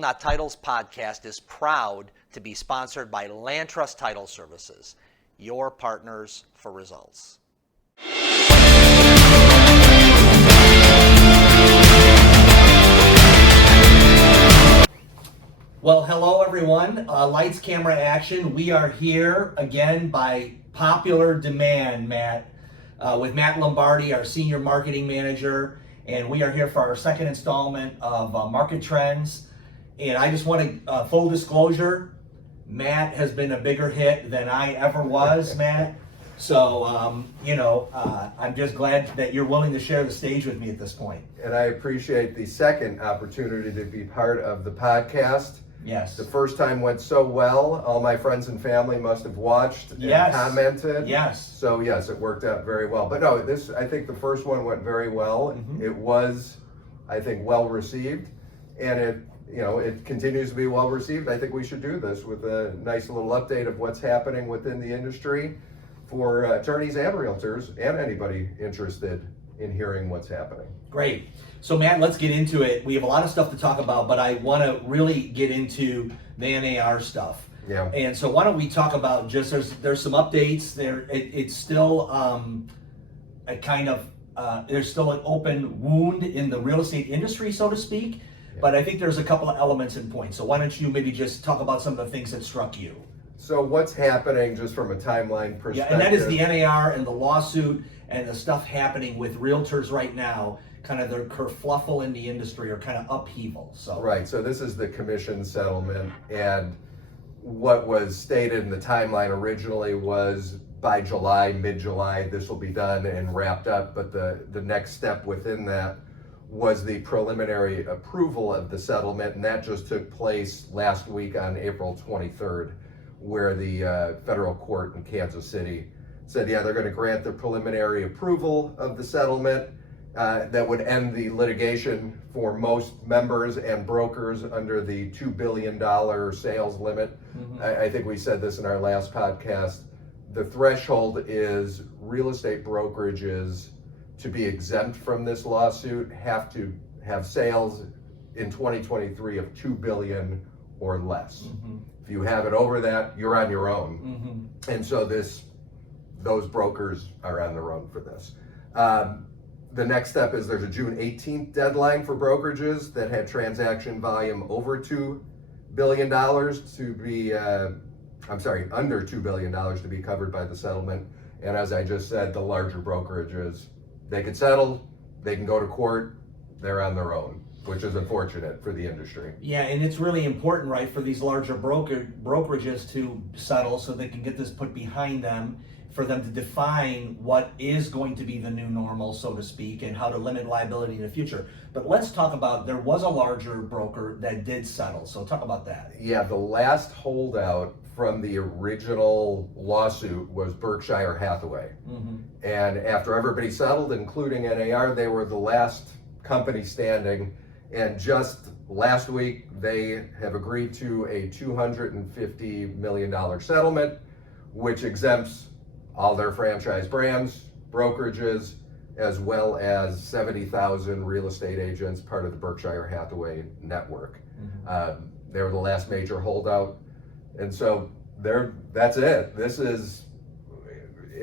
Not Titles podcast is proud to be sponsored by Land Trust Title Services, your partners for results. Well, hello everyone. Lights, camera, action. We are here again by popular demand, Matt, with Matt Lombardi, our senior marketing manager, and we are here for our second installment of Market Trends. And I just want to, full disclosure, Matt has been a bigger hit than I ever was, Matt. So, I'm just glad that you're willing to share the stage with me at this point. And I appreciate the second opportunity to be part of the podcast. Yes. The first time went so well. All my friends and family must have watched and commented. Yes. So yes, it worked out very well. But no, I think the first one went very well. Mm-hmm. It was, I think, well received, and it continues to be well received. I think we should do this with a nice little update of what's happening within the industry for attorneys and realtors and anybody interested in hearing what's happening. Great. So Matt, let's get into it. We have a lot of stuff to talk about, but I want to really get into the NAR stuff. Yeah. And so why don't we talk about just there's some updates there. It's still a kind of there's still an open wound in the real estate industry, so to speak. Yeah. But I think there's a couple of elements and points. So why don't you maybe just talk about some of the things that struck you? So what's happening just from a timeline perspective? Yeah, and that is the NAR and the lawsuit and the stuff happening with realtors right now, kind of the kerfluffle in the industry or kind of upheaval. So right, so this is the commission settlement, and what was stated in the timeline originally was by July, mid-July, this will be done and wrapped up, but the next step within that was the preliminary approval of the settlement, and that just took place last week on April 23rd, where the federal court in Kansas City said, yeah, they're going to grant the preliminary approval of the settlement that would end the litigation for most members and brokers under the $2 billion sales limit. Mm-hmm. I think we said this in our last podcast. The threshold is real estate brokerages to be exempt from this lawsuit have to have sales in 2023 of $2 billion or less. Mm-hmm. If you have it over that, you're on your own. Mm-hmm. And so those brokers are on their own for this. The next step is there's a June 18th deadline for brokerages that had transaction volume over $2 billion to be, under $2 billion to be covered by the settlement. And as I just said, the larger brokerages, they can settle, they can go to court, they're on their own, which is unfortunate for the industry. Yeah, and it's really important, right, for these larger brokerages to settle so they can get this put behind them, for them to define what is going to be the new normal, so to speak, and how to limit liability in the future. But let's talk about, there was a larger broker that did settle, so talk about that. Yeah, the last holdout from the original lawsuit was Berkshire Hathaway. Mm-hmm. And after everybody settled, including NAR, they were the last company standing. And just last week, they have agreed to a $250 million settlement, which exempts all their franchise brands, brokerages, as well as 70,000 real estate agents, part of the Berkshire Hathaway network. Mm-hmm. They were the last major holdout. And so that's it. This is,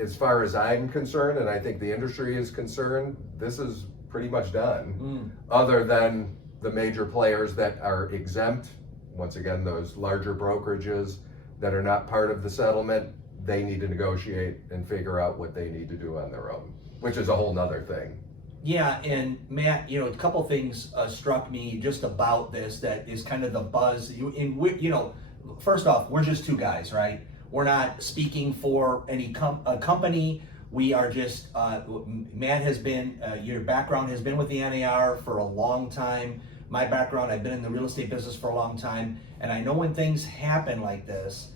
as far as I'm concerned, and I think the industry is concerned, this is pretty much done. Other than the major players that are exempt, once again, those larger brokerages that are not part of the settlement, they need to negotiate and figure out what they need to do on their own, which is a whole nother thing. Yeah, and Matt, a couple things struck me just about this that is kind of the buzz. First off, we're just two guys, right? We're not speaking for any company. We are just, Matt has been, your background has been with the NAR for a long time. My background, I've been in the real estate business for a long time. And I know when things happen like this,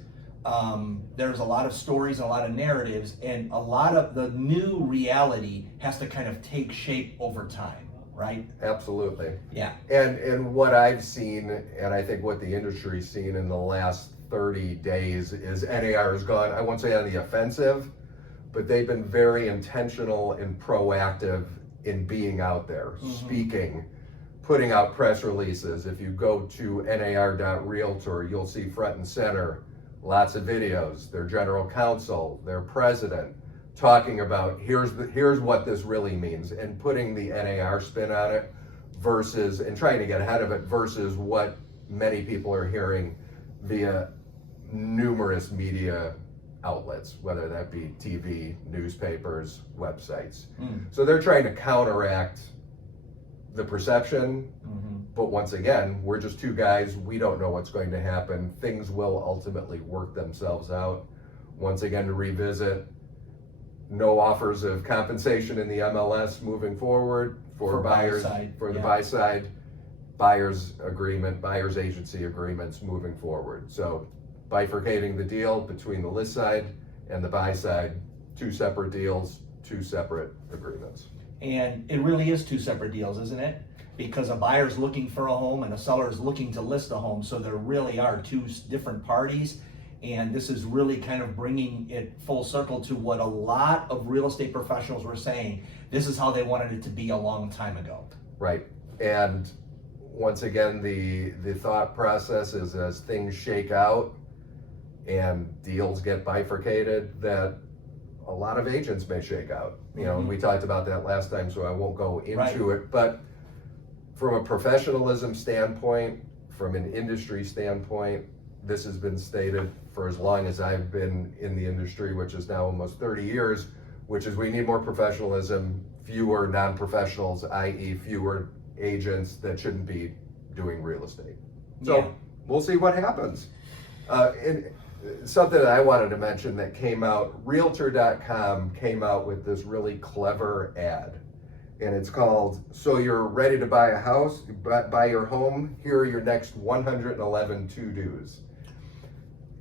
there's a lot of stories, a lot of narratives, and a lot of the new reality has to kind of take shape over time, right? Absolutely. Yeah. And what I've seen, and I think what the industry's seen in the last 30 days is NAR has gone, I won't say on the offensive, but they've been very intentional and proactive in being out there, speaking putting out press releases. If you go to nar.realtor, you'll see front and center lots of videos, their general counsel, their president, talking about here's what this really means, and putting the NAR spin on it versus, and trying to get ahead of it versus what many people are hearing via numerous media outlets, whether that be TV, newspapers, websites. So they're trying to counteract the perception, but once again, we're just two guys. We don't know what's going to happen. Things will ultimately work themselves out. Once again, to revisit, no offers of compensation in the MLS moving forward for buyers, for the buy side, buyer's agreement, buyer's agency agreements moving forward. So bifurcating the deal between the list side and the buy side, two separate deals, two separate agreements. And it really is two separate deals, isn't it? Because a buyer's looking for a home and a seller's looking to list a home. So there really are two different parties. And this is really kind of bringing it full circle to what a lot of real estate professionals were saying. This is how they wanted it to be a long time ago. Right. And once again, the thought process is, as things shake out and deals get bifurcated, that a lot of agents may shake out. You know, and we talked about that last time, so I won't go into it. But from a professionalism standpoint, from an industry standpoint, this has been stated for as long as I've been in the industry, which is now almost 30 years, which is we need more professionalism, fewer non-professionals, i.e. fewer agents that shouldn't be doing real estate. So we'll see what happens. And something that I wanted to mention that came out, Realtor.com came out with this really clever ad. And it's called, "So you're ready to buy a house, buy your home, here are your next 111 to-dos."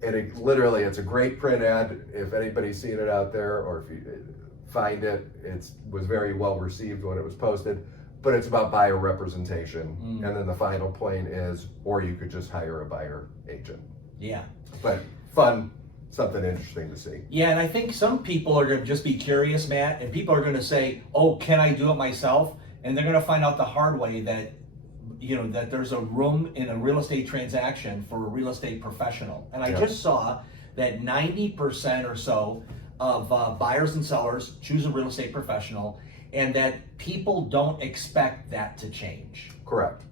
And it literally, it's a great print ad. If anybody's seen it out there, or if you find it, it was very well received when it was posted. But it's about buyer representation. And then the final point is, or you could just hire a buyer agent. Yeah. But fun, something interesting to see. Yeah, and I think some people are going to just be curious, Matt, and people are going to say, oh, can I do it myself? And they're going to find out the hard way that, you know, that there's a room in a real estate transaction for a real estate professional. And I just saw that 90% or so of buyers and sellers choose a real estate professional, and that people don't expect that to change. Correct.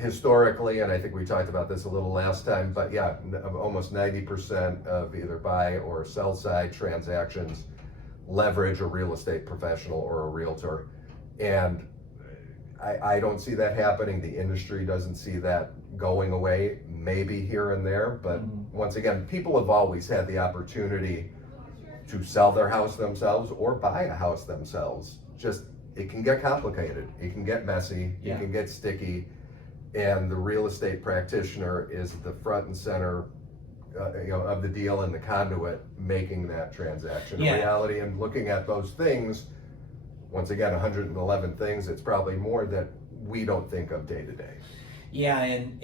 Historically, and I think we talked about this a little last time, but yeah, almost 90% of either buy or sell side transactions leverage a real estate professional or a realtor. And I don't see that happening. The industry doesn't see that going away, maybe here and there, but once again, people have always had the opportunity to sell their house themselves or buy a house themselves. Just, it can get complicated, it can get messy, it can get sticky, and the real estate practitioner is the front and center of the deal and the conduit making that transaction a reality. And looking at those things, once again, 111 things, it's probably more that we don't think of day to day. Yeah, and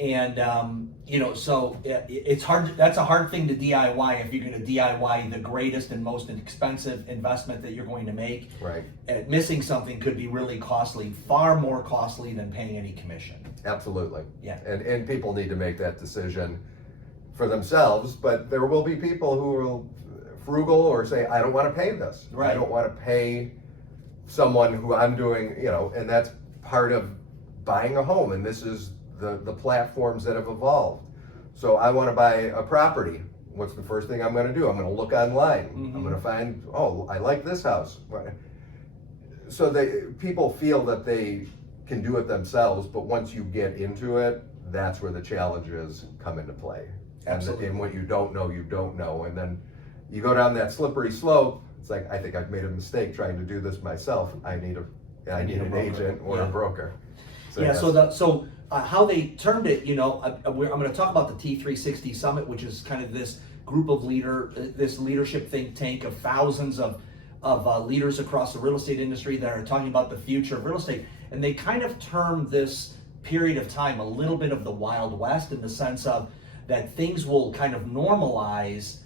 you know, so it's hard. That's a hard thing to DIY if you're going to DIY the greatest and most expensive investment that you're going to make. Right. Missing something could be really costly, far more costly than paying any commission. Absolutely. Yeah. And people need to make that decision for themselves, but there will be people who will frugal or say, I don't want to pay this. Right. I don't want to pay someone who I'm doing, you know, and that's part of buying a home. And this is the platforms that have evolved. So I want to buy a property. What's the first thing I'm going to do? I'm going to look online. I'm going to find, oh, I like this house. So people feel that they can do it themselves, but once you get into it, that's where the challenges come into play. Absolutely. And what you don't know, you don't know. And then you go down that slippery slope. It's like, I think I've made a mistake trying to do this myself. I need an agent or a broker. So so how they termed it, you know, I'm going to talk about the T360 Summit, which is kind of this group of this leadership think tank of thousands of leaders across the real estate industry that are talking about the future of real estate. And they kind of termed this period of time a little bit of the Wild West, in the sense of that things will kind of normalize,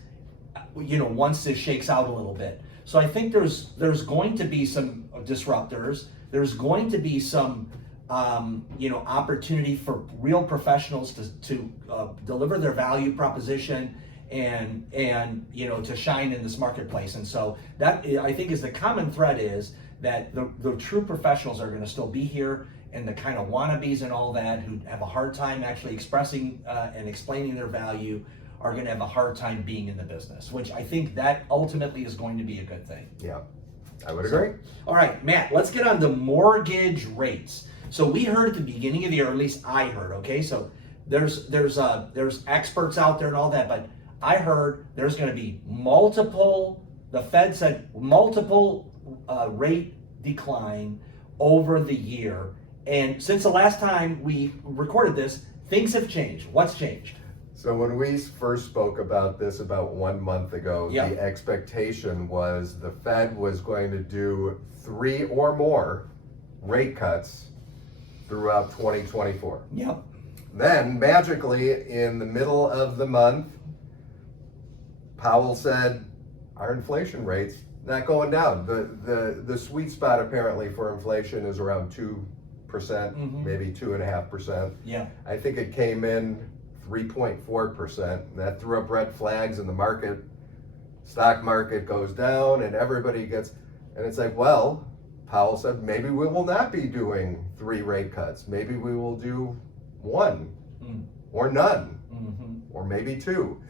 you know, once this shakes out a little bit. So I think there's going to be some disruptors. there's going to be some opportunity for real professionals to deliver their value proposition and to shine in this marketplace. And so that, I think, is the common thread, is that the true professionals are going to still be here, and the kind of wannabes and all that who have a hard time actually expressing and explaining their value are going to have a hard time being in the business, which I think that ultimately is going to be a good thing. Yeah, I would agree. All right, Matt, let's get on to mortgage rates. So we heard at the beginning of the year, or at least I heard, okay, so there's experts out there and all that, but I heard there's going to be the Fed said multiple rate decline over the year. And since the last time we recorded this, things have changed. What's changed? So when we first spoke about this about 1 month ago, Yep. The expectation was the Fed was going to do 3 or more rate cuts throughout 2024. Yep. Then magically in the middle of the month, Powell said our inflation rate's not going down. The sweet spot apparently for inflation is around 2%, maybe 2.5%. Yeah. I think it came in 3.4%. That threw up red flags in the market. Stock market goes down and everybody gets, and it's like, well, Powell said maybe we will not be doing 3 rate cuts. Maybe we will do 1 or none, or maybe 2.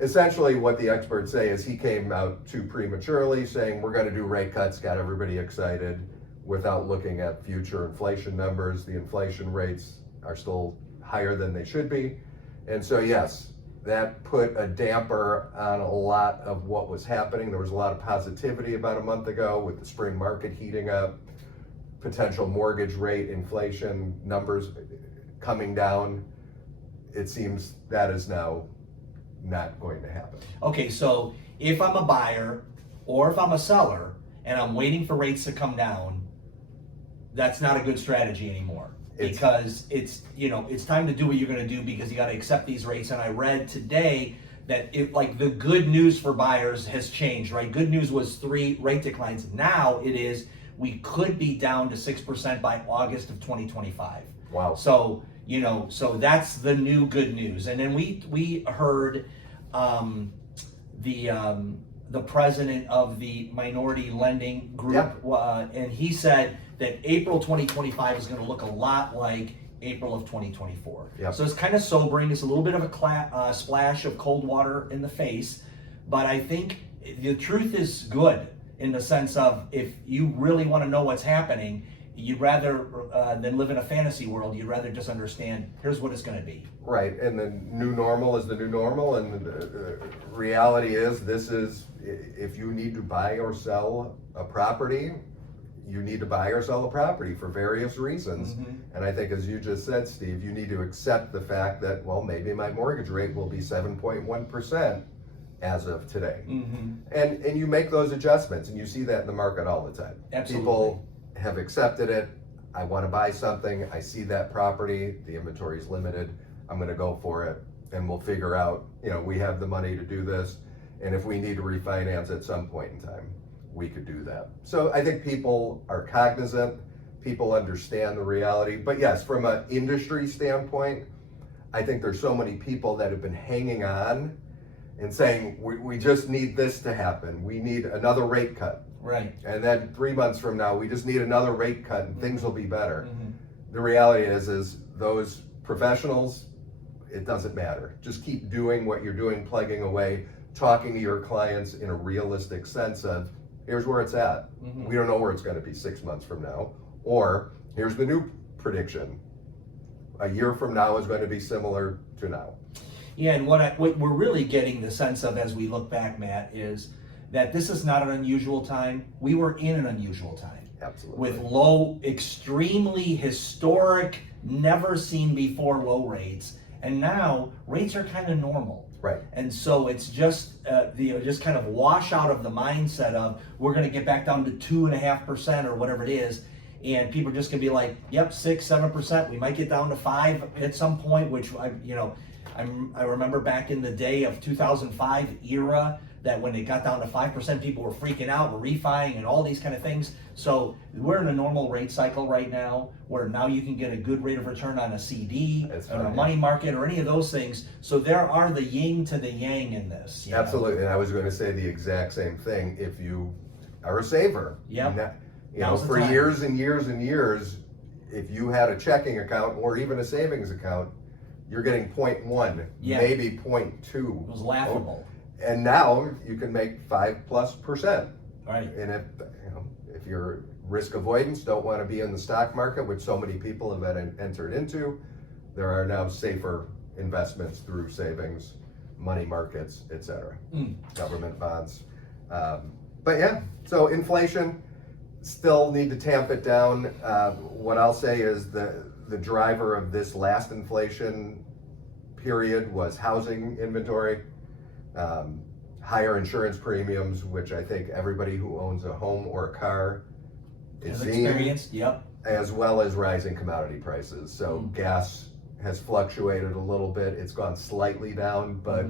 Essentially what the experts say is he came out too prematurely saying we're going to do rate cuts, got everybody excited without looking at future inflation numbers. The inflation rates are still higher than they should be. And so yes, that put a damper on a lot of what was happening. There was a lot of positivity about a month ago with the spring market heating up, potential mortgage rate inflation numbers coming down. It seems that is now not going to happen. Okay, so if I'm a buyer or if I'm a seller and I'm waiting for rates to come down, that's not a good strategy anymore. Because it's time to do what you're going to do, because you got to accept these rates. And I read today that the good news for buyers has changed, right? Good news was 3 rate declines. Now it is, we could be down to 6% by August of 2025. Wow. So so that's the new good news. And then we heard the president of the minority lending group, and he said that April 2025 is going to look a lot like April of 2024. Yep. So it's kind of sobering. It's a little bit of a splash of cold water in the face, but I think the truth is good in the sense of, if you really want to know what's happening, you'd rather than live in a fantasy world, you'd rather just understand, here's what it's going to be. Right, and the new normal is the new normal, and the reality is, this is, if you need to buy or sell a property, you need to buy or sell a property for various reasons. And I think, as you just said, Steve, you need to accept the fact that, well, maybe my mortgage rate will be 7.1% as of today. And you make those adjustments, and you see that in the market all the time. Absolutely. People have accepted it. I want to buy something, I see that property, the inventory is limited, I'm going to go for it, and we'll figure out, we have the money to do this, and if we need to refinance at some point in time, we could do that. So I think people are cognizant, people understand the reality. But yes, from an industry standpoint, I think there's so many people that have been hanging on and saying, we just need this to happen, we need another rate cut. Right. And then 3 months from now, we just need another rate cut and things will be better. The reality is those professionals, it doesn't matter. Just keep doing what you're doing, plugging away, talking to your clients in a realistic sense of, here's where it's at. We don't know where it's going to be 6 months from now. Or here's the new prediction. A year from now is going to be similar to now. Yeah, and what we're really getting the sense of as we look back, Matt, is that this is not an unusual time. We were in an unusual time. Absolutely. With low, extremely historic, never seen before low rates. And now rates are kind of normal. Right. And so it's just just kind of wash out of the mindset of, we're going to get back down to 2.5% or whatever it is. And people are just going to be like, yep, 6-7%. We might get down to 5 at some point, which I remember back in the day of 2005 era, that when it got down to 5%, people were freaking out, were refining and all these kind of things. So we're in a normal rate cycle right now, where now you can get a good rate of return on a CD, or a money market, or any of those things. So there are the yin to the yang in this. Absolutely, and I was going to say the exact same thing. If you are a saver, for years and years and years, if you had a checking account or even a savings account, you're getting 0.1, maybe 0.2. It was laughable. And now you can make 5+%. Right. And if you're risk avoidance, don't want to be in the stock market, which so many people have entered into, there are now safer investments through savings, money markets, etc. Government bonds. But yeah, so inflation, still need to tamp it down. What I'll say is the driver of this last inflation period was housing inventory. Higher insurance premiums, which I think everybody who owns a home or a car is experienced, as well as rising commodity prices. So gas has fluctuated a little bit. It's gone slightly down, but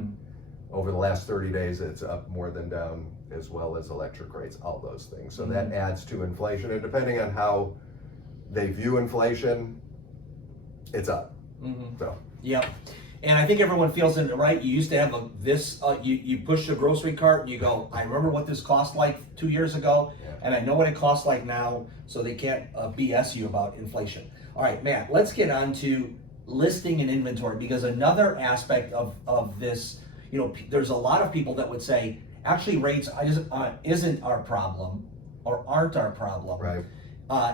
over the last 30 days, it's up more than down, as well as electric rates, all those things. So that adds to inflation, and depending on how they view inflation, it's up. So. And I think everyone feels it, right? You used to have you push the grocery cart and you go, I remember what this cost like 2 years ago, and I know what it costs like now, so they can't BS you about inflation. All right, Matt, let's get on to listing and inventory, because another aspect of this, there's a lot of people that would say, actually rates isn't our problem, or aren't our problem. Right.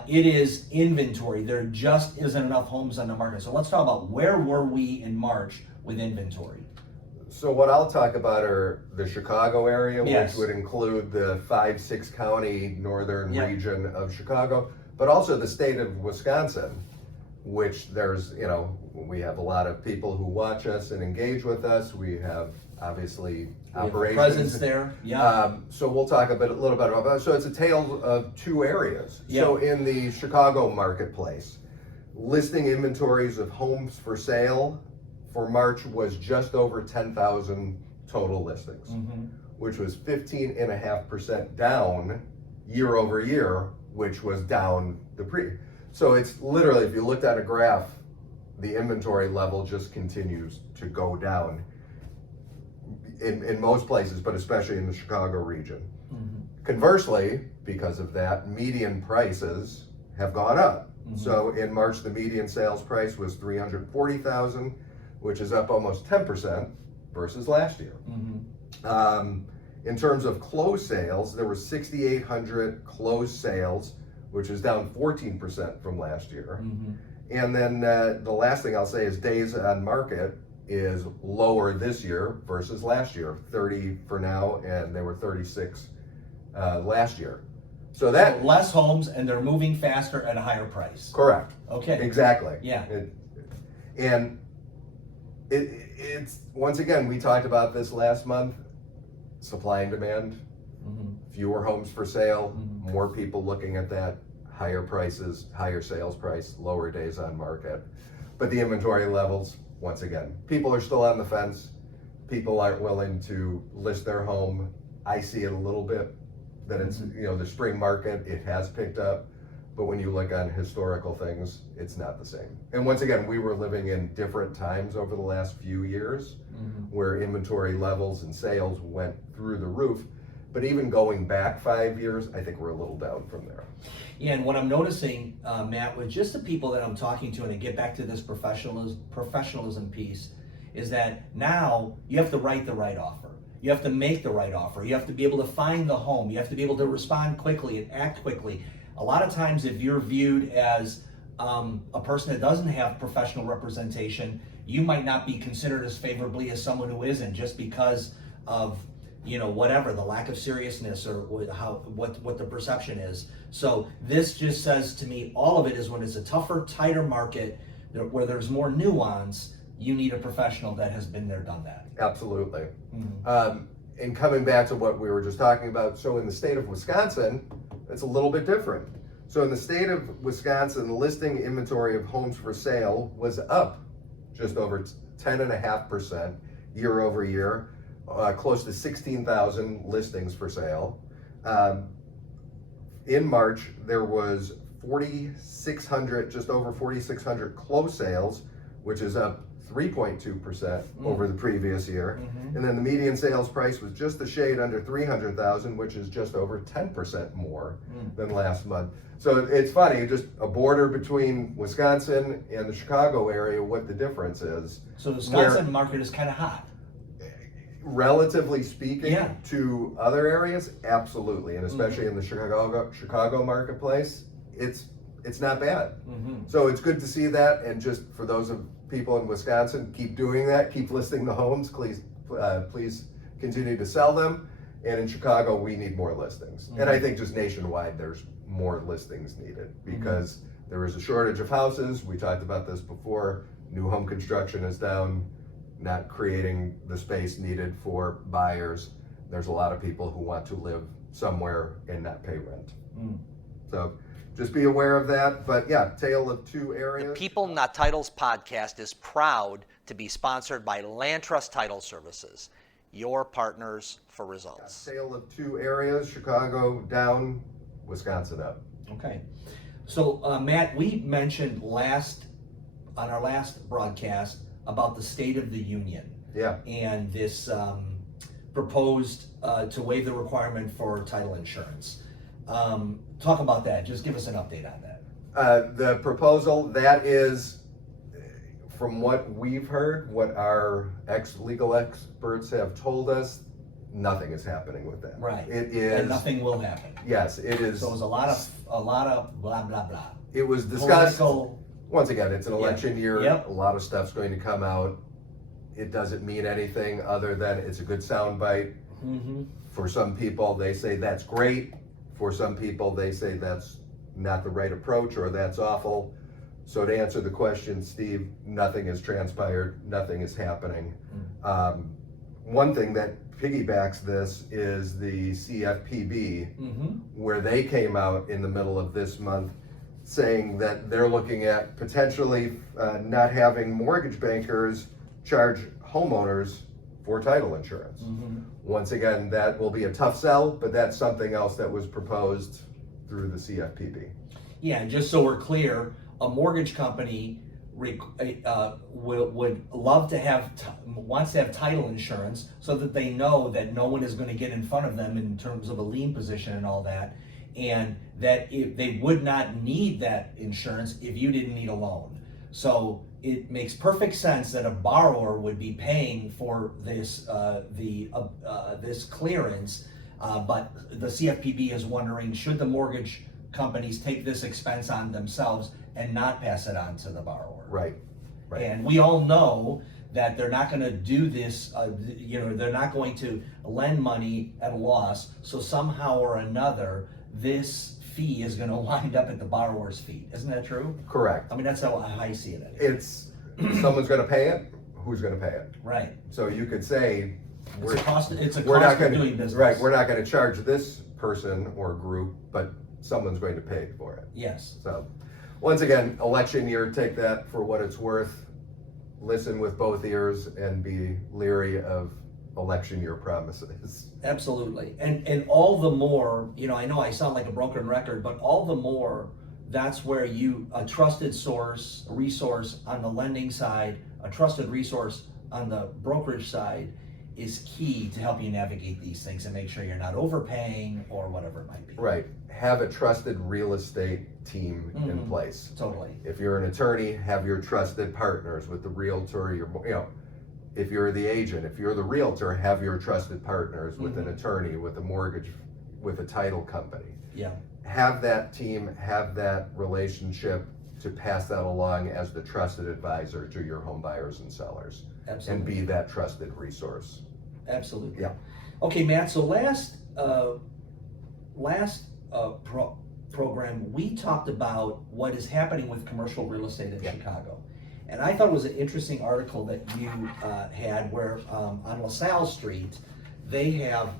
It is inventory. There just isn't enough homes on the market. So let's talk about where were we in March with inventory. So what I'll talk about are the Chicago area, Yes. which would include the 5-6 county northern region of Chicago, but also the state of Wisconsin, which there's, we have a lot of people who watch us and engage with us. We have obviously operations. Presence there, so we'll talk a little bit about that. So it's a tale of two areas. Yeah. So in the Chicago marketplace, listing inventories of homes for sale for March was just over 10,000 total listings, which was 15.5% down year over year, which was down So it's literally, if you looked at a graph, the inventory level just continues to go down in most places, but especially in the Chicago region. Conversely, because of that, median prices have gone up. So in March, the median sales price was $340,000, which is up almost 10% versus last year. In terms of closed sales, there were 6,800 closed sales, which is down 14% from last year. And then the last thing I'll say is days on market is lower this year versus last year, 30 for now, and they were 36 last year. So less homes, and they're moving faster at a higher price. Correct. Okay. Exactly. Yeah. It's once again, we talked about this last month, supply and demand, fewer homes for sale, more people looking at that, higher prices, higher sales price, lower days on market. But the inventory levels, once again, people are still on the fence. People aren't willing to list their home. I see it a little bit that it's, the spring market, it has picked up. But when you look on historical things, it's not the same. And once again, we were living in different times over the last few years where inventory levels and sales went through the roof. But even going back 5 years, I think we're a little down from there. Yeah, and what I'm noticing, Matt, with just the people that I'm talking to, and I get back to this professionalism piece, is that now you have to write the right offer. You have to make the right offer. You have to be able to find the home. You have to be able to respond quickly and act quickly. A lot of times, if you're viewed as a person that doesn't have professional representation, you might not be considered as favorably as someone who isn't, just because of whatever, the lack of seriousness or what the perception is. So this just says to me, all of it is when it's a tougher, tighter market where there's more nuance, you need a professional that has been there, done that. Absolutely. And coming back to what we were just talking about, so in the state of Wisconsin, it's a little bit different. So in the state of Wisconsin, the listing inventory of homes for sale was up just over 10.5% year over year, close to 16,000 listings for sale. In March, there was 4,600, just over 4,600 closed sales, which is up 3.2% over the previous year. And then the median sales price was just a shade under 300,000, which is just over 10% more than last month. So it's funny, just a border between Wisconsin and the Chicago area, what the difference is. So the Wisconsin market is kind of hot. Relatively speaking, Yeah. to other areas, absolutely, and especially in the Chicago marketplace, it's not bad. So it's good to see that, and just for those of people in Wisconsin, keep doing that, keep listing the homes, please continue to sell them. And in Chicago, we need more listings. And I think just nationwide, there's more listings needed because there is a shortage of houses. We talked about this before. New home construction is down, not creating the space needed for buyers. There's a lot of people who want to live somewhere and not pay rent. So just be aware of that. But yeah, tale of two areas. The People Not Titles podcast is proud to be sponsored by Land Trust Title Services, your partners for results. Tale of two areas, Chicago down, Wisconsin up. Okay. So Matt, we mentioned on our last broadcast about the State of the Union. Yeah. And this proposed to waive the requirement for title insurance. Talk about that. Just give us an update on that. The proposal, that is, from what we've heard, what our legal experts have told us, nothing is happening with that. Right. It is. And nothing will happen. Yes, it is. So it was a lot of blah, blah, blah. It was discussed. Political. Once again, it's an election year. Yep. A lot of stuff's going to come out. It doesn't mean anything other than it's a good soundbite. For some people, they say that's great. For some people, they say that's not the right approach or that's awful. So to answer the question, Steve, nothing has transpired. Nothing is happening. One thing that piggybacks this is the CFPB, where they came out in the middle of this month saying that they're looking at potentially not having mortgage bankers charge homeowners for title insurance. Once again, that will be a tough sell, but that's something else that was proposed through the CFPB. Yeah, and just so we're clear, a mortgage company would love to wants to have title insurance so that they know that no one is going to get in front of them in terms of a lien position and all that, and that they would not need that insurance if you didn't need a loan. So it makes perfect sense that a borrower would be paying for this this clearance, but the CFPB is wondering, should the mortgage companies take this expense on themselves and not pass it on to the borrower? Right. And we all know that they're not going to do this, they're not going to lend money at a loss. So somehow or another, this fee is going to wind up at the borrower's feet. Isn't that true? Correct. I mean, that's how I see it. It's someone's going to pay it. Who's going to pay it? Right. So you could say It's a cost of gonna, doing business. Right. We're not going to charge this person or group, but someone's going to pay for it. Yes. So, once again, election year, take that for what it's worth. Listen with both ears and be leery of election year promises. Absolutely. And all the more, I know I sound like a broken record, but all the more that's where a trusted resource on the lending side, a trusted resource on the brokerage side is key to help you navigate these things and make sure you're not overpaying or whatever it might be. Right. Have a trusted real estate team in place. Totally. If you're an attorney, have your trusted partners with the realtor, if you're the agent, if you're the realtor, have your trusted partners with an attorney, with a mortgage, with a title company. Yeah. Have that team, have that relationship to pass that along as the trusted advisor to your home buyers and sellers. Absolutely. And be that trusted resource. Absolutely. Yeah. Okay, Matt, so last program, we talked about what is happening with commercial real estate in Chicago. And I thought it was an interesting article that you had where on LaSalle Street, they have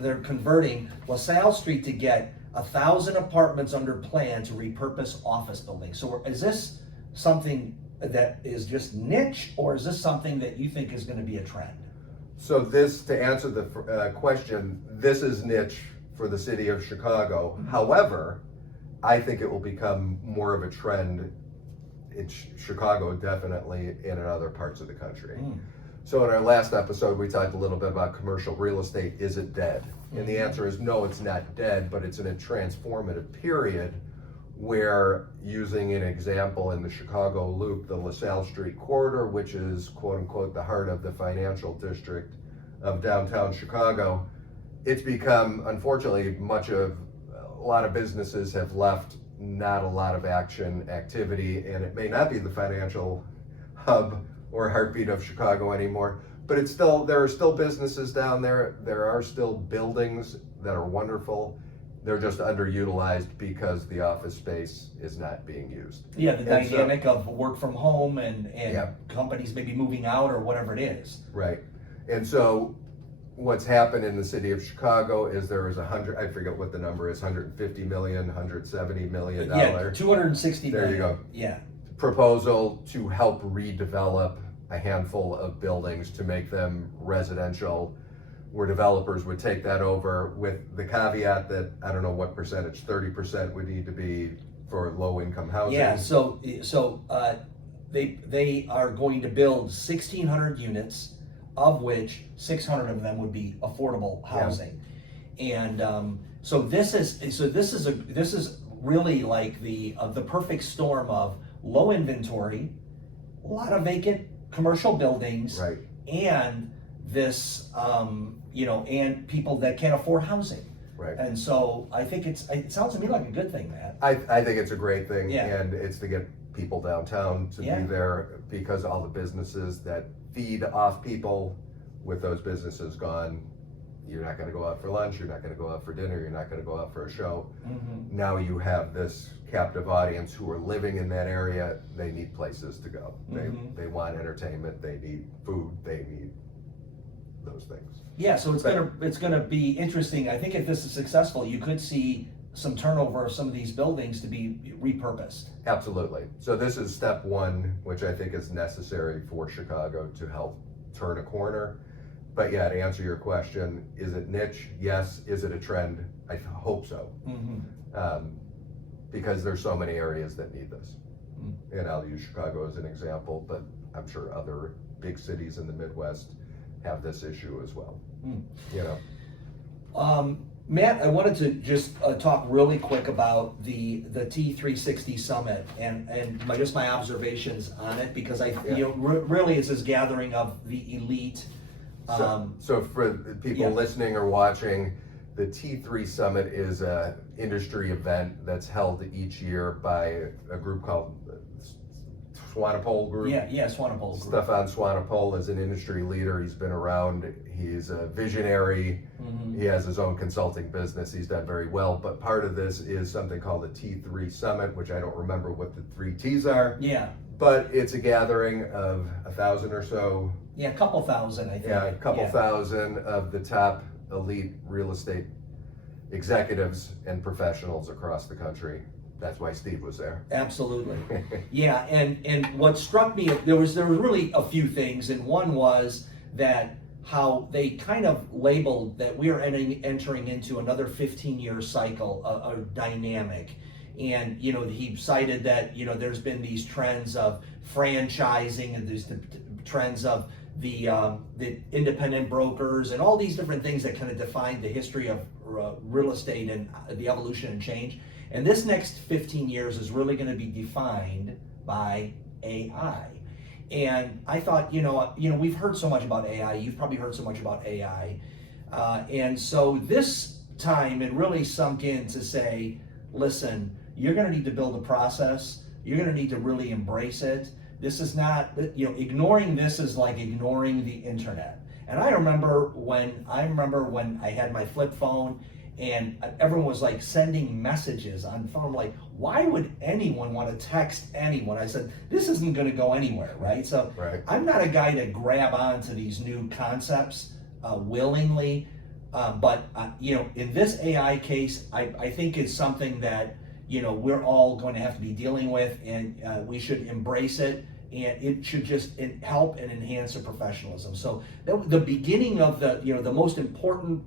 they're converting LaSalle Street to get 1,000 apartments under plan to repurpose office buildings. So is this something that is just niche, or is this something that you think is going to be a trend? So this, to answer the question, this is niche for the city of Chicago. However, I think it will become more of a trend in Chicago, definitely, and in other parts of the country. So in our last episode, we talked a little bit about commercial real estate. Is it dead? And the answer is no, it's not dead, but it's in a transformative period where, using an example in the Chicago Loop, the LaSalle Street corridor, which is quote unquote the heart of the financial district of downtown Chicago, it's become, unfortunately, a lot of businesses have left, not a lot of activity, and it may not be the financial hub or heartbeat of Chicago anymore, but there are still businesses down there. There are still buildings that are wonderful. They're just underutilized because the office space is not being used. Yeah, the And dynamic of work from home and Yeah. companies maybe moving out or whatever it is. Right. And so what's happened in the city of Chicago is there is I forget what the number is, $150 million, $170 million. Yeah, 260 There million. you go. Yeah. Proposal to help redevelop a handful of buildings to make them residential, where developers would take that over, with the caveat that I don't know what percentage, 30% would need to be for low income housing. Yeah, so they are going to build 1,600 units, of which 600 of them would be affordable housing. And so this is really like the perfect storm of low inventory, a lot of vacant commercial buildings, Right. and this and people that can't afford housing. Right. And so I think it sounds to me like a good thing, Matt. I think it's a great thing, Yeah. and it's to get people downtown to Yeah. be there, because all the businesses that feed off people, with those businesses gone, you're not going to go out for lunch, you're not going to go out for dinner, you're not going to go out for a show. Mm-hmm. Now you have this captive audience who are living in that area. They need places to go. They want entertainment, they need food, they need those things. Yeah, so it's gonna be interesting. I think if this is successful, you could see some turnover of some of these buildings to be repurposed. Absolutely. So this is step one, which I think is necessary for Chicago to help turn a corner. But yeah, to answer your question, is it niche? Yes. Is it a trend? I hope so. Because there's so many areas that need this. And I'll use Chicago as an example, but I'm sure other big cities in the Midwest have this issue as well. You know. Matt, I wanted to just talk really quick about the T360 Summit and just my observations on it, because really it's this gathering of the elite. So for people listening or watching, the T3 Summit is an industry event that's held each year by a group called Swanepoel Group. Yeah, Swanepoel Group. Stefan Swanepoel is an industry leader. He's been around. He's a visionary. He has his own consulting business. He's done very well. But part of this is something called the T3 Summit, which I don't remember what the 3 T's are. Yeah. But it's a gathering of 1,000 or so. Yeah, a couple thousand, I think. Yeah, a couple thousand of the top elite real estate executives and professionals across the country. That's why Steve was there. Absolutely. Yeah, and what struck me, there was really a few things, and one was that how they kind of labeled that we are entering into another 15-year cycle, a dynamic. And he cited that there's been these trends of franchising, and there's the trends of the independent brokers and all these different things that kind of define the history of real estate and the evolution and change. And this next 15 years is really going to be defined by AI. And I thought, we've heard so much about AI. You've probably heard so much about AI. And so this time it really sunk in to say, listen, you're going to need to build a process. You're going to need to really embrace it. This is not, ignoring this is like ignoring the internet. And I remember when I had my flip phone and everyone was like sending messages on phone. I'm like, why would anyone want to text anyone? I said, this isn't going to go anywhere, right? So I'm not a guy to grab onto these new concepts willingly. But in this AI case, I think it's something that we're all going to have to be dealing with, and we should embrace it and it should just help and enhance the professionalism. So the beginning of the most important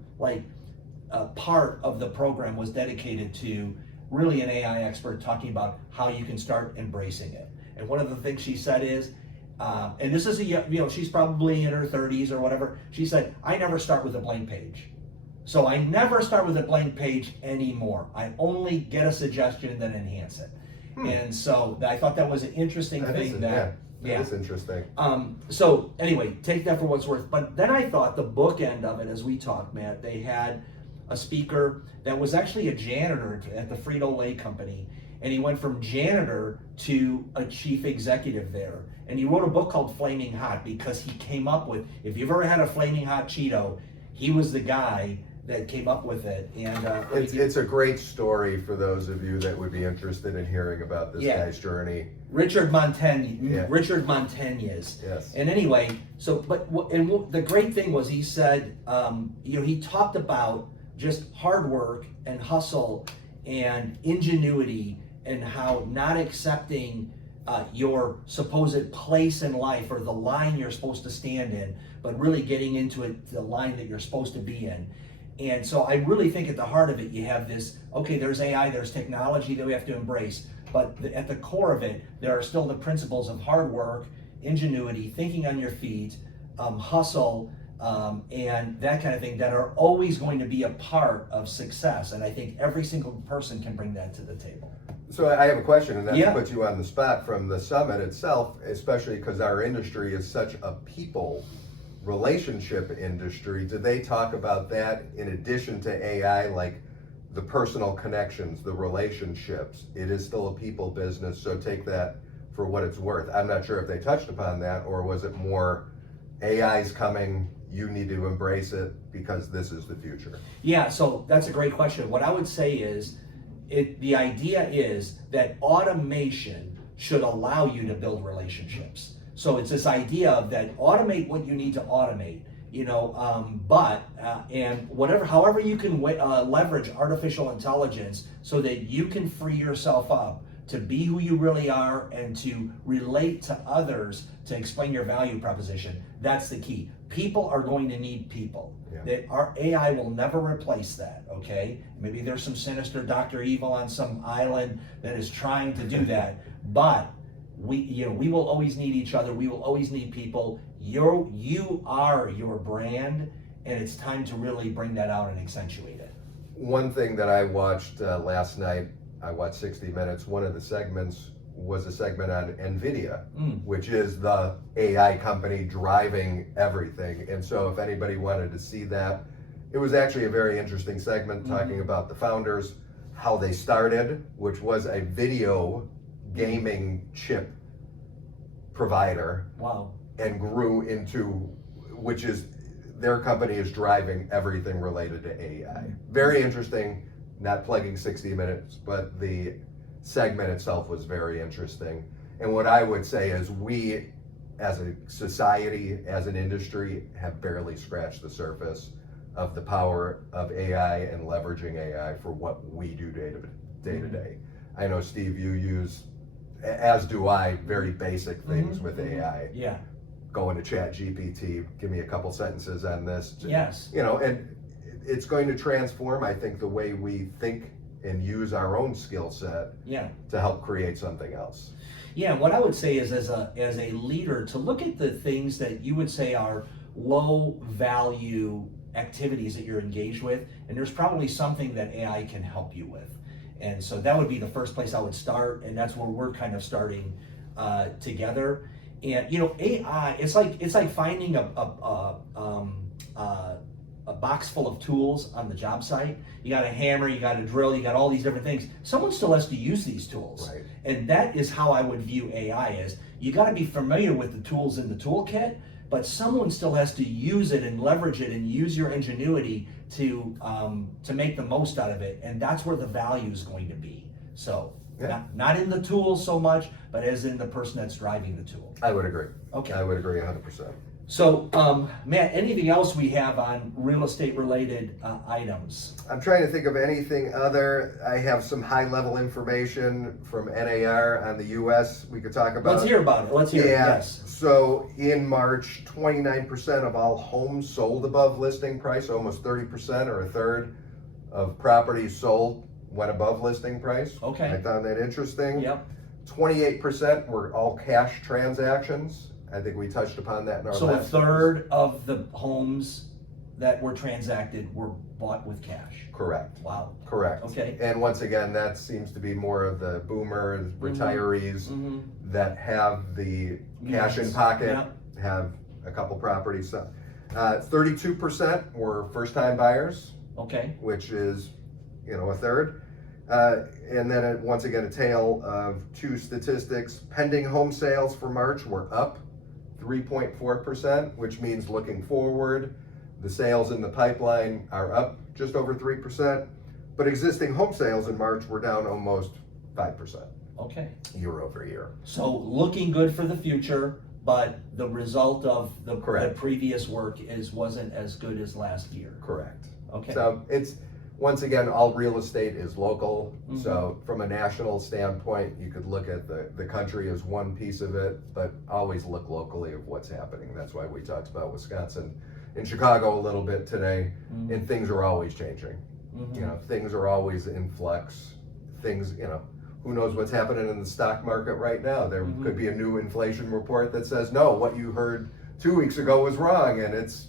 part of the program was dedicated to really an AI expert talking about how you can start embracing it. And one of the things she said is, and this is she's probably in her 30s or whatever. She said, I never start with a blank page. So I never start with a blank page anymore. I only get a suggestion, then enhance it. And so I thought that was an interesting thing. That is interesting. So anyway, take that for what's worth. But then I thought the bookend of it, as we talked, Matt, they had a speaker that was actually a janitor at the Frito-Lay company. And he went from janitor to a chief executive there. And he wrote a book called Flaming Hot because he came up with, if you've ever had a Flaming Hot Cheeto, he was the guy that came up with it. And it's a great story for those of you that would be interested in hearing about this guy's journey. Richard Montañez. Yes. And anyway, the great thing was he said, he talked about just hard work and hustle and ingenuity and how not accepting your supposed place in life or the line you're supposed to stand in, but really getting into the line that you're supposed to be in. And so I really think at the heart of it, you have this, okay, there's AI, there's technology that we have to embrace, but at the core of it, there are still the principles of hard work, ingenuity, thinking on your feet, hustle, and that kind of thing that are always going to be a part of success. And I think every single person can bring that to the table. So I have a question, and that puts you on the spot from the summit itself, especially because our industry is such a people relationship industry. Did they talk about that in addition to AI, like the personal connections, the relationships? It is still a people business, so take that for what it's worth. I'm not sure if they touched upon that, or was it more AI's coming, you need to embrace it because this is the future? Yeah, so that's a great question. What I would say is, the idea is that automation should allow you to build relationships. So it's this idea of that automate what you need to automate, however you can leverage artificial intelligence so that you can free yourself up to be who you really are and to relate to others to explain your value proposition. That's the key. People are going to need people. Our AI will never replace that, okay? Maybe there's some sinister Dr. Evil on some island that is trying to do that, but we will always need each other. We will always need people. You are your brand, and it's time to really bring that out and accentuate it. One thing that I watched last night, I watched 60 Minutes. One of the segments was a segment on NVIDIA, which is the AI company driving everything. And so if anybody wanted to see that, it was actually a very interesting segment talking about the founders, how they started, which was a video gaming chip provider. Wow. And grew into, which is, their company is driving everything related to AI. Very interesting, not plugging 60 Minutes, but the segment itself was very interesting. And what I would say is we, as a society, as an industry, have barely scratched the surface of the power of AI and leveraging AI for what we do day to day. I know, Steve, you use, as do I, very basic things with AI. Yeah. Go into ChatGPT, give me a couple sentences on this. Yes. And it's going to transform, I think, the way we think and use our own skill set to help create something else. Yeah, what I would say is as a leader, to look at the things that you would say are low value activities that you're engaged with, and there's probably something that AI can help you with. And so that would be the first place I would start, and that's where we're kind of starting together. And AI, it's like finding a box full of tools on the job site. You got a hammer, you got a drill, you got all these different things. Someone still has to use these tools. Right. And that is how I would view AI is, you got to be familiar with the tools in the toolkit, but someone still has to use it and leverage it and use your ingenuity to make the most out of it. And that's where the value is going to be. So not in the tool so much, but as in the person that's driving the tool. I would agree. Okay. I would agree 100%. So, Matt, anything else we have on real estate related items? I'm trying to think of anything other. I have some high level information from NAR on the US we could talk about. Let's hear about it. Let's hear it. Yes. So in March, 29% of all homes sold above listing price, almost 30% or a third of properties sold went above listing price. Okay. I found that interesting. Yep. 28% were all cash transactions. I think we touched upon that in our So a last. third of the homes that were transacted were bought with cash. Correct. Wow. Correct. Okay. And once again, that seems to be more of the boomers, retirees Mm-hmm. that have the cash in Yes. pocket, Yep. have a couple properties. 32% were first-time buyers, Okay. which is, a third. And then once again, a tale of two statistics. Pending home sales for March were up 3.4%, which means looking forward, the sales in the pipeline are up just over 3%, but existing home sales in March were down almost 5% Okay. year over year. So looking good for the future, but the result of the Correct. previous work wasn't as good as last year. Correct. Okay. So it's, once again, all real estate is local. Mhm. So from a national standpoint, you could look at the country as one piece of it, but always look locally of what's happening. That's why we talked about Wisconsin and Chicago a little bit today, Mhm. and things are always changing. Mhm. Things are always in flux. Things, who knows what's happening in the stock market right now? There Mhm. could be a new inflation report that says, no, what you heard 2 weeks ago was wrong, and it's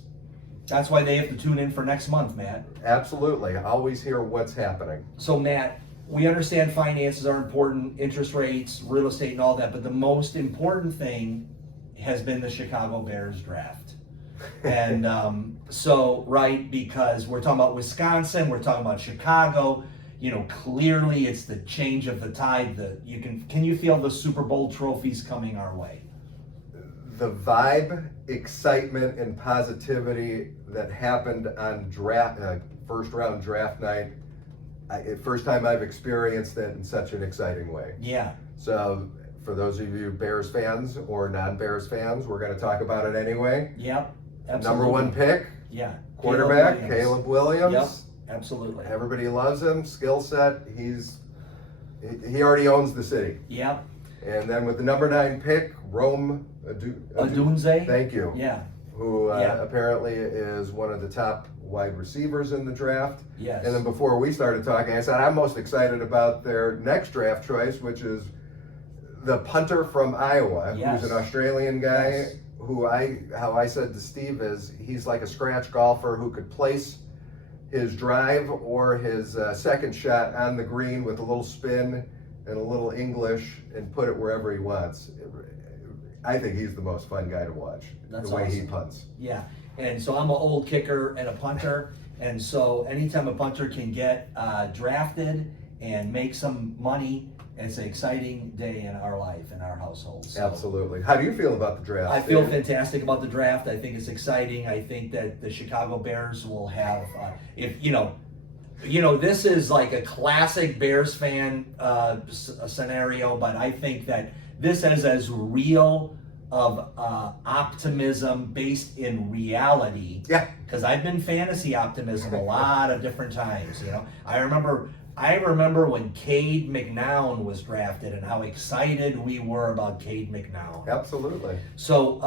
That's why they have to tune in for next month, Matt. absolutely, always hear what's happening. So Matt, we understand finances are important, interest rates, real estate and all that, but the most important thing has been the Chicago Bears draft. And right, because we're talking about Wisconsin, we're talking about Chicago, clearly it's the change of the tide. Can you feel the Super Bowl trophies coming our way? The vibe, excitement, and positivity that happened on first round draft night, first time I've experienced it in such an exciting way. Yeah. So for those of you Bears fans or non-Bears fans, we're going to talk about it anyway. Yep. Absolutely. Number one pick, Yeah. quarterback, Caleb Williams. Yep. Absolutely. Everybody loves him, skill set. He already owns the city. Yep. And then with the number 9 pick, Rome Odunze. Thank you. Yeah. Who Yeah. apparently is one of the top wide receivers in the draft. Yes. And then before we started talking, I said I'm most excited about their next draft choice, which is the punter from Iowa, Yes. who's an Australian guy. Yes. How I said to Steve is he's like a scratch golfer who could place his drive or his second shot on the green with a little spin and a little English and put it wherever he wants. I think he's the most fun guy to watch. That's the way he awesome. punts. Yeah, and so I'm an old kicker and a punter, and so anytime a punter can get drafted and make some money, it's an exciting day in our life, in our household. So Absolutely. How do you feel about the draft? I feel Steve? fantastic about the draft. I think it's exciting. I think that the Chicago Bears will have, this is like a classic Bears fan scenario, but I think that this is as real of optimism based in reality. Yeah. Because I've been fantasy optimism a lot of different times. I remember when Cade McNown was drafted and how excited we were about Cade McNown. Absolutely. So,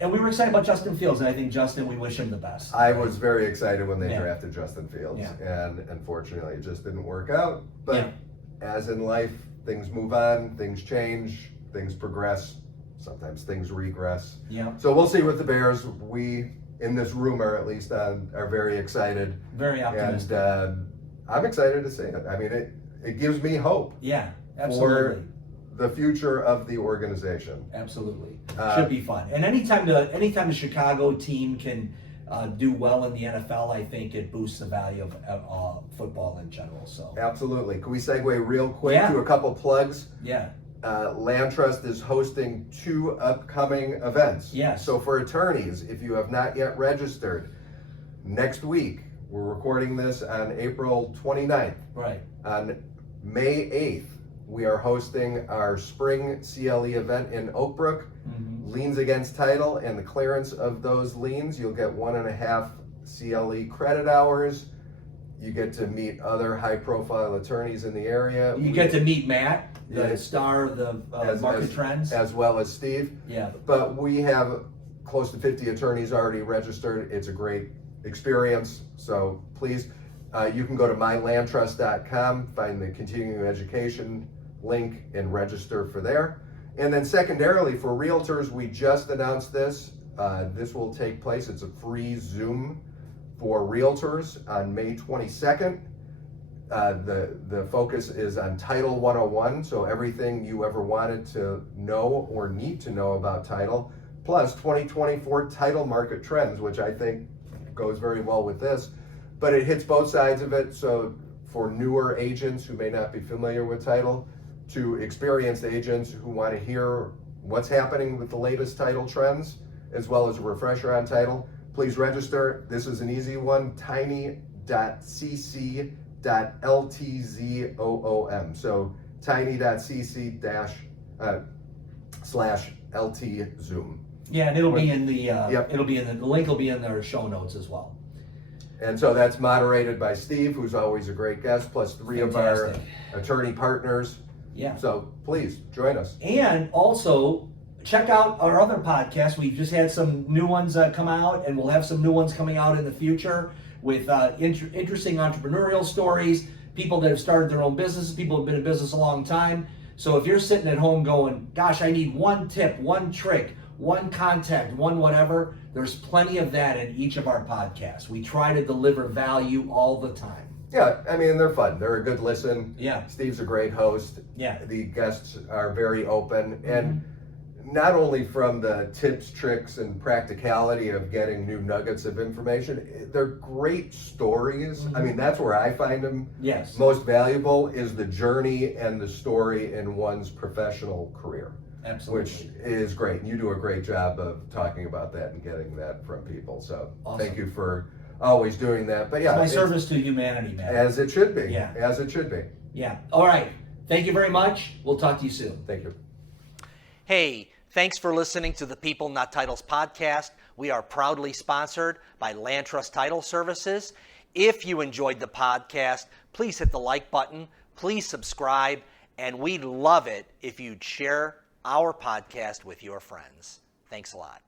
and we were excited about Justin Fields, and I think Justin, we wish him the best. I was very excited when they Yeah. drafted Justin Fields, Yeah. and unfortunately it just didn't work out. But Yeah. as in life, things move on, things change, things progress, sometimes things regress. Yeah, So we'll see with the Bears. We, in this room, are at least are very excited. very optimistic. And I'm excited to see it. I mean, it gives me hope Yeah, absolutely. the future of the organization. Absolutely. Uh, Should be fun. And anytime the Chicago team can do well in the NFL, I think it boosts the value of football in general. So, Absolutely. Can we segue real quick Yeah. to a couple plugs? yeah. Land Trust is hosting 2 upcoming events. Yes. So for attorneys, if you have not yet registered, next week, we're recording this on April 29th. Right. On May 8th, We are hosting our spring CLE event in Oak Brook. Liens against title and the clearance of those liens. You'll get 1.5 CLE credit hours. You get to meet other high-profile attorneys in the area. You get to meet Matt, the Yeah. star of the market trends. As well as Steve. Yeah. But we have close to 50 attorneys already registered. It's a great experience. So please, you can go to mylandtrust.com, find the continuing education link and register for there. And then secondarily, for realtors, we just announced this. This will take place. It's a free Zoom for realtors on May 22nd. The focus is on Title 101, so everything you ever wanted to know or need to know about title, plus 2024 title market trends, which I think goes very well with this. But it hits both sides of it, so for newer agents who may not be familiar with title, to experienced agents who want to hear what's happening with the latest title trends, as well as a refresher on title, please register. This is an easy one, tiny.cc.ltzoom. So tiny.cc/LTZoom. Yeah, and it'll be in the the link will be in their show notes as well. And so that's moderated by Steve, who's always a great guest, plus 3 of our Fantastic. attorney partners. Yeah. So please join us. And also check out our other podcasts. We've just had some new ones come out, and we'll have some new ones coming out in the future with interesting entrepreneurial stories, people that have started their own businesses, people who have been in business a long time. So if you're sitting at home going, gosh, I need one tip, one trick, one contact, one whatever, there's plenty of that in each of our podcasts. We try to deliver value all the time. Yeah, I mean, they're fun. They're a good listen. Yeah. Steve's a great host. Yeah. The guests are very open. And not only from the tips, tricks, and practicality of getting new nuggets of information, they're great stories. I mean, that's where I find them Yes. most valuable, is the journey and the story in one's professional career. Absolutely. Which is great. And you do a great job of talking about that and getting that from people. So Awesome. Thank you for always doing that. But yeah, It's my service to humanity, man. as it should be. Yeah. As it should be. Yeah. All right. Thank you very much. We'll talk to you soon. Thank you. Hey, thanks for listening to the People Not Titles podcast. We are proudly sponsored by Land Trust Title Services. If you enjoyed the podcast, please hit the like button, please subscribe, and we'd love it if you'd share our podcast with your friends. Thanks a lot.